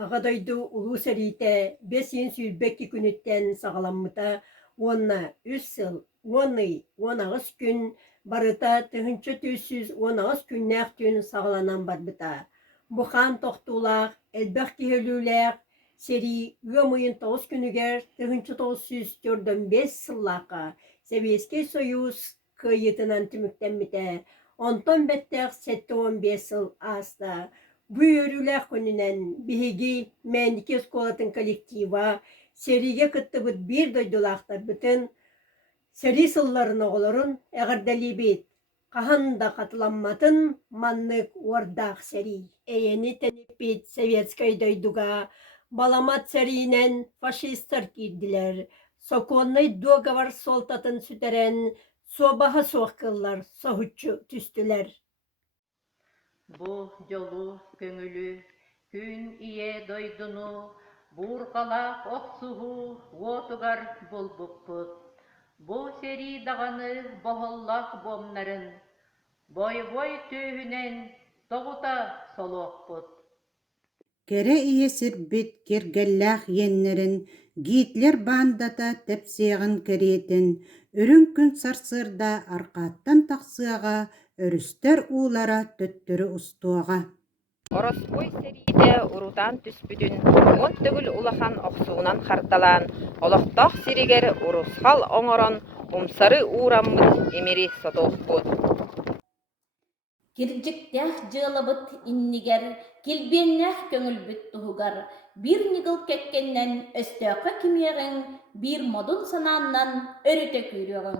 Ағадайды улу сәрейті 5 сүйбеккі күніттен сағаламмыта, онна 3 сыл, 10 ый, 10 күн, барыта тыгынчы 310 күннәк түн сағаланан барбыта. Бұқан тоқтулақ, әлбәқ кехелуләқ, сери өмойын 9 күнігер тыгынчы 945 сыллаққа Советский Союз кыйытынан түміктенміте, онтон бәттәқ 7-15 сыл аста. Bu yörüler konunun bihigi mendiki skolatın kolektiva seriye kıttıbıt bir doydulakta bütün seri sılların oğulurun eğerdeli kahanda katılanmatın manlık ordak seri. Eyeni tenipit Sovetskay doyduga balamat serinen faşistler girdiler. Sokonlay dogavar soltatın süteren sobaha soğukıllar soğutçu tüstüler. Bu жолу көңүлү күн ие дойдуну бууркалак оксугу отугар болбуппут. Бу сери даганы бохоллак бомнарын бой төөһүнен тогута солуокпут. Кере ие сирбит кергеллах еннерин гитлер бандата тепсиягын керетин үрүн күн сарсырда аркаттан таксыага өрүстер уулара төттөрү устуага. Ороспой сериде урутан түспүтүн он төгүл улахан оксуунан харталаан олохтох сиригер урусхал оңорон умсары уураммыт эмири сотоохпут. Киржиктях жыылыбыт иннигер, килбеннях көңүлбүт туһугар, бир нигыл кеккеннен өстөөхө кимиэгиң, бир модун санааннан өрүтө күүрүөҕүң.